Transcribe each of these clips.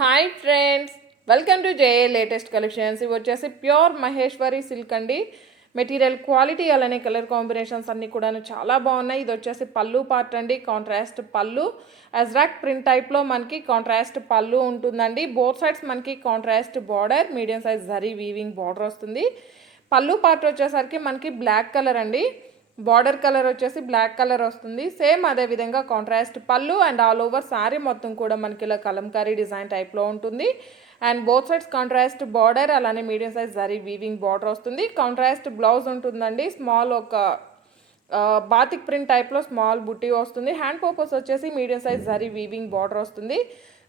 Hi friends, welcome to JA latest collections. ఇవి వచ్చేసి pure Maheshwari silk అండి. మెటీరియల్ క్వాలిటీ అలానే కలర్ కాంబినేషన్స్ అన్నీ కూడా చాలా బాగున్నాయి. ఇది వచ్చేసి పళ్ళు పార్ట్ అండి, కాంట్రాస్ట్ పళ్ళు. అజ్రాక్ ప్రింట్ టైప్లో మనకి కాంట్రాస్ట్ పళ్ళు ఉంటుందండి. బోత్ సైడ్స్ మనకి contrast border, medium size zari weaving border వస్తుంది. పళ్ళు పార్ట్ వచ్చేసరికి మనకి బ్లాక్ కలర్ అండి. బార్డర్ కలర్ వచ్చేసి బ్లాక్ కలర్ వస్తుంది. సేమ్ అదే విధంగా కాంట్రాస్ట్ పళ్ళు అండ్ ఆల్ ఓవర్ శారీ మొత్తం కూడా మనకి ఇలా కలంకారీ డిజైన్ టైప్లో ఉంటుంది. And both sides contrast border అలానే medium size zari weaving border వస్తుంది. కాంట్రాస్ట్ బ్లౌజ్ ఉంటుందండి. స్మాల్ ఒక బాతిక్ ప్రింట్ టైప్లో స్మాల్ బుట్టి వస్తుంది. హ్యాండ్ పర్పస్ వచ్చేసి medium size zari weaving border వస్తుంది.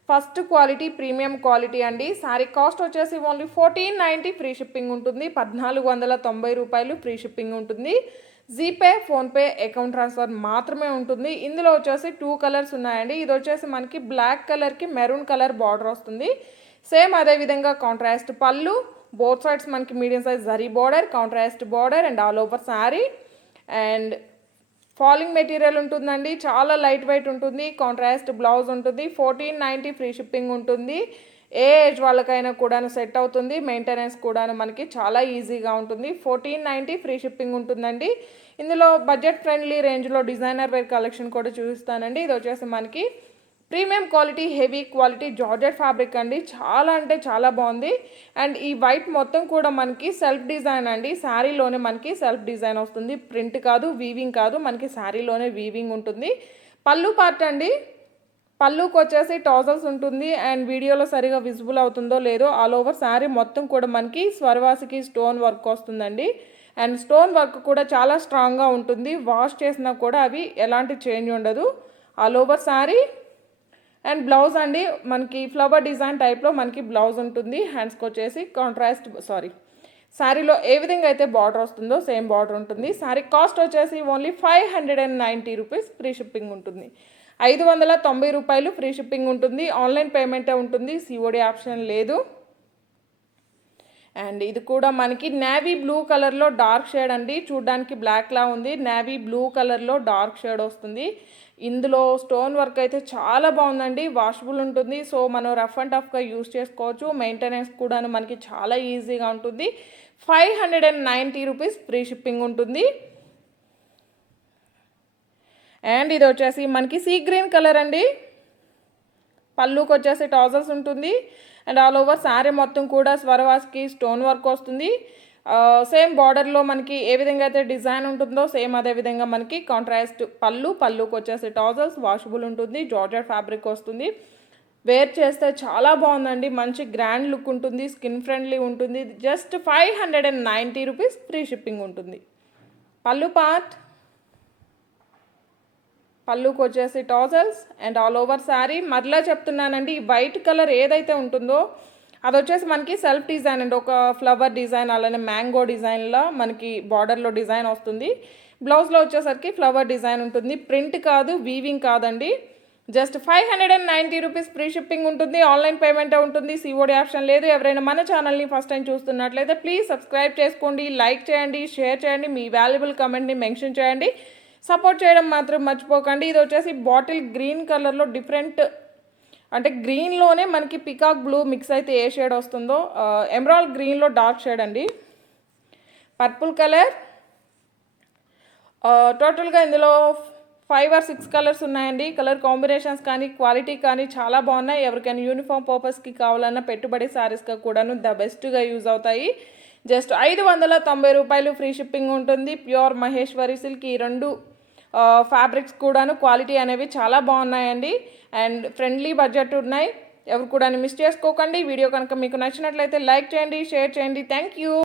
ఫస్ట్ క్వాలిటీ ప్రీమియం క్వాలిటీ అండి. శారీ కాస్ట్ వచ్చేసి ఓన్లీ 1490 ఫ్రీ షిప్పింగ్ ఉంటుంది. 1490 రూపాయలు ఫ్రీ షిప్పింగ్ ఉంటుంది. జీపే, ఫోన్పే, అకౌంట్ ట్రాన్స్ఫర్ మాత్రమే ఉంటుంది. ఇందులో వచ్చేసి 2 కలర్స్ ఉన్నాయండి. ఇది వచ్చేసి మనకి బ్లాక్ కలర్కి మెరూన్ కలర్ బార్డర్ వస్తుంది. సేమ్ అదేవిధంగా కాంట్రాస్ట్ పళ్ళు, బోత్ సైడ్స్ మనకి medium size zari border, contrast border and all over sari. And falling material ఉంటుందండి, చాలా లైట్ వెయిట్ ఉంటుంది. కాంట్రాస్ట్ బ్లౌజ్ ఉంటుంది. 1490 ఫ్రీ షిప్పింగ్ ఉంటుంది. ఏ ఏజ్ వాళ్ళకైనా కూడా సెట్ అవుతుంది. మెయింటెనెన్స్ కూడా మనకి చాలా ఈజీగా ఉంటుంది. 1490 ఫ్రీ షిప్పింగ్ ఉంటుందండి. ఇందులో బడ్జెట్ ఫ్రెండ్లీ రేంజ్లో డిజైనర్ వేర్ కలెక్షన్ కూడా చూపిస్తానండి. ఇది వచ్చేసి మనకి premium quality heavy quality georgette fabric అండి. చాలా అంటే చాలా బాగుంది. అండ్ ఈ వైట్ మొత్తం కూడా మనకి సెల్ఫ్ డిజైన్ అండి. శారీలోనే మనకి సెల్ఫ్ డిజైన్ వస్తుంది. ప్రింట్ కాదు, వీవింగ్ కాదు, మనకి శారీలోనే వీవింగ్ ఉంటుంది. పళ్ళు పార్ట్ అండి. పళ్ళుకి వచ్చేసి టాజల్స్ ఉంటుంది. అండ్ వీడియోలో సరిగా విజిబుల్ అవుతుందో లేదో ఆల్ ఓవర్ శారీ మొత్తం కూడా మనకి స్వర్వాసికి స్టోన్ వర్క్ వస్తుందండి. అండ్ స్టోన్ వర్క్ కూడా చాలా స్ట్రాంగ్గా ఉంటుంది. వాష్ చేసినా కూడా అవి ఎలాంటి చేంజ్ ఉండదు. All over sari. And blouse అండి, మనకి ఫ్లవర్ డిజైన్ టైప్లో మనకి బ్లౌజ్ ఉంటుంది. హ్యాండ్స్కి వచ్చేసి శారీలో ఏ విధంగా అయితే బార్డర్ వస్తుందో సేమ్ బార్డర్ ఉంటుంది. శారీ కాస్ట్ వచ్చేసి ఓన్లీ 590 రూపీస్ ఫ్రీ షిప్పింగ్ ఉంటుంది. 590 రూపాయలు ఫ్రీ షిప్పింగ్ ఉంటుంది. ఆన్లైన్ పేమెంటే ఉంటుంది, సిఓడి ఆప్షన్ లేదు. అండ్ ఇది కూడా మనకి నేవీ బ్లూ కలర్లో డార్క్ షేడ్ అండి. చూడ్డానికి బ్లాక్లా ఉంది, నేవీ బ్లూ కలర్లో డార్క్ షేడ్ వస్తుంది. ఇందులో స్టోన్ వర్క్ అయితే చాలా బాగుందండి. వాషబుల్ ఉంటుంది. సో మనం రఫ్ అండ్ టఫ్గా యూజ్ చేసుకోవచ్చు. మెయింటెనెన్స్ కూడా మనకి చాలా ఈజీగా ఉంటుంది. 590 రూపీస్ ఫ్రీ షిప్పింగ్ ఉంటుంది. అండ్ ఇది వచ్చేసి మనకి సీ గ్రీన్ కలర్ అండి. పళ్ళుకి వచ్చేసి టాజల్స్ ఉంటుంది. అండ్ ఆల్ ఓవర్ శారీ మొత్తం కూడా స్వరవాస్కి స్టోన్ వర్క్ వస్తుంది. సేమ్ బార్డర్లో మనకి ఏ విధంగా అయితే డిజైన్ ఉంటుందో సేమ్ అదే విధంగా మనకి కాంట్రాస్ట్ పళ్ళుకి వచ్చేసి టాజల్స్, వాషబుల్ ఉంటుంది. జార్జెట్ ఫ్యాబ్రిక్ వస్తుంది. వేర్ చేస్తే చాలా బాగుందండి. మంచి గ్రాండ్ లుక్ ఉంటుంది. స్కిన్ ఫ్రెండ్లీ ఉంటుంది. జస్ట్ 590 రూపీస్ ఫ్రీ షిప్పింగ్ ఉంటుంది. పళ్ళుకి వచ్చేసి tassels and all over sari. మరలా చెప్తున్నానండి, ఈ వైట్ కలర్ ఏదైతే ఉంటుందో అది వచ్చేసి మనకి సెల్ఫ్ డిజైన్ అండి. ఒక ఫ్లవర్ డిజైన్ అలానే మ్యాంగో డిజైన్లో మనకి బార్డర్లో డిజైన్ వస్తుంది. బ్లౌజ్లో వచ్చేసరికి ఫ్లవర్ డిజైన్ ఉంటుంది. ప్రింట్ కాదు, వీవింగ్ కాదండి. జస్ట్ 590 రూపీస్ ఫ్రీ షిప్పింగ్ ఉంటుంది. ఆన్లైన్ పేమెంటే ఉంటుంది, సిఓడి ఆప్షన్ లేదు. ఎవరైనా మన ఛానల్ని ఫస్ట్ టైం చూస్తున్నట్లయితే ప్లీజ్ సబ్స్క్రైబ్ చేసుకోండి, లైక్ చేయండి, షేర్ చేయండి, మీ వాల్యుబుల్ కమెంట్ని మెన్షన్ చేయండి. సపోర్ట్ చేయడం మాత్రం మర్చిపోకండి. ఇది వచ్చేసి బాటిల్ గ్రీన్ కలర్లో డిఫరెంట్ అంటే గ్రీన్లోనే మనకి పికాక్ బ్లూ మిక్స్ అయితే ఏ షేడ్ వస్తుందో ఎమరాల్డ్ గ్రీన్లో డార్క్ షేడ్ అండి. Purple colour. టోటల్గా ఇందులో 5 or 6 కలర్స్ ఉన్నాయండి. కలర్ కాంబినేషన్స్ కానీ క్వాలిటీ కానీ చాలా బాగున్నాయి. ఎవరికైనా యూనిఫామ్ పర్పస్కి కావాలన్నా పెట్టుబడి శారీస్గా కూడాను ద బెస్ట్గా యూజ్ అవుతాయి. జస్ట్ 590 రూపాయలు ఫ్రీ షిప్పింగ్ ఉంటుంది. Pure Maheshwari silk. ఈ రెండు ఫ్యాబ్రిక్స్ కూడాను క్వాలిటీ అనేవి చాలా బాగున్నాయండి. అండ్ ఫ్రెండ్లీ బడ్జెట్ ఉన్నాయి. ఎవరు కూడా మిస్ చేసుకోకండి. వీడియో కనుక మీకు నచ్చినట్లయితే లైక్ చేయండి, షేర్ చేయండి. Thank you.